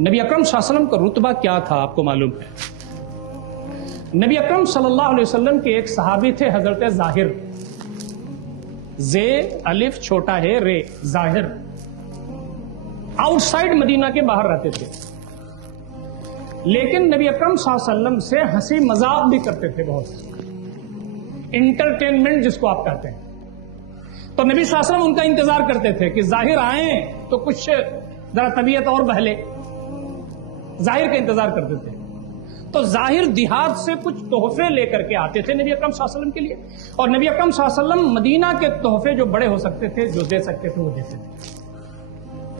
نبی اکرم صلی اللہ علیہ وسلم کا رتبہ کیا تھا آپ کو معلوم ہے؟ نبی اکرم صلی اللہ علیہ وسلم کے ایک صحابی تھے حضرت ظاہر، زے الف چھوٹا ہے رے، ظاہر، آؤٹ سائڈ مدینہ کے باہر رہتے تھے، لیکن نبی اکرم صلی اللہ علیہ وسلم سے ہنسی مذاق بھی کرتے تھے، بہت انٹرٹینمنٹ جس کو آپ کہتے ہیں۔ تو نبی صلی اللہ علیہ وسلم ان کا انتظار کرتے تھے کہ ظاہر آئیں تو کچھ ذرا طبیعت اور بہلے، ظاہر کا انتظار کرتے تھے۔ تو ظاہر دیہات سے کچھ تحفے لے کر کے آتے تھے نبی اکرم صلی اللہ علیہ وسلم کے لیے، اور نبی اکرم صلی اللہ علیہ وسلم مدینہ کے تحفے جو بڑے ہو سکتے تھے، جو دے سکتے تھے، وہ دیتے تھے،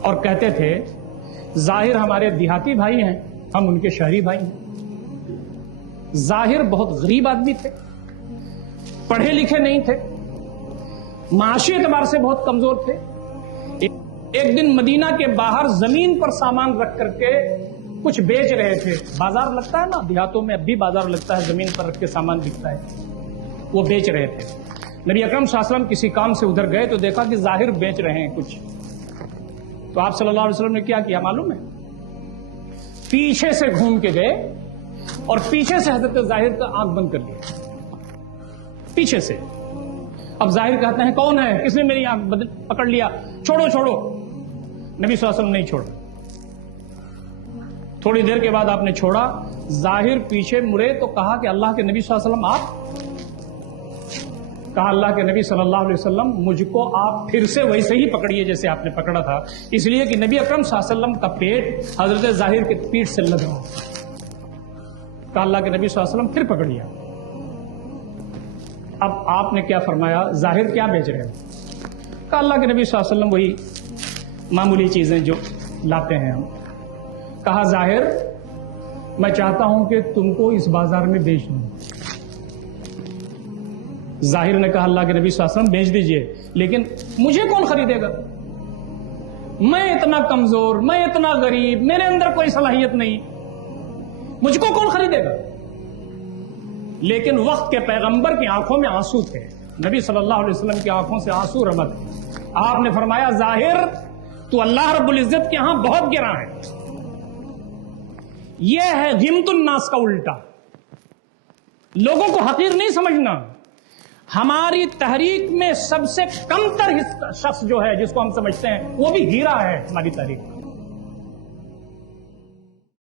اور کہتے تھے ظاہر ہمارے دیہاتی بھائی ہیں، ہم ان کے شہری بھائی ہیں۔ ظاہر بہت غریب آدمی تھے، پڑھے لکھے نہیں تھے، معاشی اعتبار سے بہت کمزور تھے۔ ایک دن مدینہ کے باہر زمین پر سامان رکھ کر کے کچھ بیچ رہے تھے، بازار لگتا ہے نا دیہاتوں میں، اب بھی بازار لگتا ہے، زمین پر رکھ کے سامان بکتا ہے، وہ بیچ رہے تھے۔ نبی اکرم صلی اللہ علیہ وسلم کسی کام سے ادھر گئے تو دیکھا کہ ظاہر بیچ رہے ہیں کچھ، تو آپ صلی اللہ علیہ وسلم نے کیا کیا معلوم ہے؟ پیچھے سے گھوم کے گئے اور پیچھے سے حضرت ظاہر کا آنکھ بند کر لیا، پیچھے سے۔ اب ظاہر کہتے ہیں کون ہے، کس نے میری آنکھ پکڑ لیا، چھوڑو چھوڑو۔ نبی صلی اللہ علیہ وسلم نہیں چھوڑا، تھوڑی دیر کے بعد آپ نے چھوڑا۔ ظاہر پیچھے مڑے تو کہا کہ اللہ کے نبی صلی اللہ علیہ وسلم آپ؟ کہا اللہ کے نبی صلی اللہ علیہ وسلم مجھ کو آپ پھر سے ویسے ہی پکڑیے جیسے آپ نے پکڑا تھا، اس لیے کہ نبی اکرم صلی اللہ علیہ وسلم کا پیٹ حضرت ظاہر کے پیٹ سے لگ رہا۔ کہا اللہ کے نبی صلی اللہ علیہ وسلم پھر پکڑ لیا۔ اب آپ نے کیا فرمایا؟ ظاہر کیا بیچ رہے ہیں؟ کہا اللہ کے نبی صلی اللہ علیہ وسلم وہی معمولی چیزیں جو لاتے ہیں ہم۔ کہا ظاہر میں چاہتا ہوں کہ تم کو اس بازار میں بیچ دوں۔ ظاہر نے کہا اللہ کے نبی صلی اللہ علیہ وسلم بیچ دیجئے، لیکن مجھے کون خریدے گا؟ میں اتنا کمزور، میں اتنا غریب، میرے اندر کوئی صلاحیت نہیں، مجھ کو کون خریدے گا؟ لیکن وقت کے پیغمبر کی آنکھوں میں آنسو تھے، نبی صلی اللہ علیہ وسلم کی آنکھوں سے آنسو رمت۔ آپ نے فرمایا ظاہر تو اللہ رب العزت کے ہاں بہت گراں ہے۔ یہ ہے غمت الناس کا الٹا، لوگوں کو حقیر نہیں سمجھنا۔ ہماری تحریک میں سب سے کم تر شخص جو ہے جس کو ہم سمجھتے ہیں وہ بھی گرا ہے ہماری تحریک۔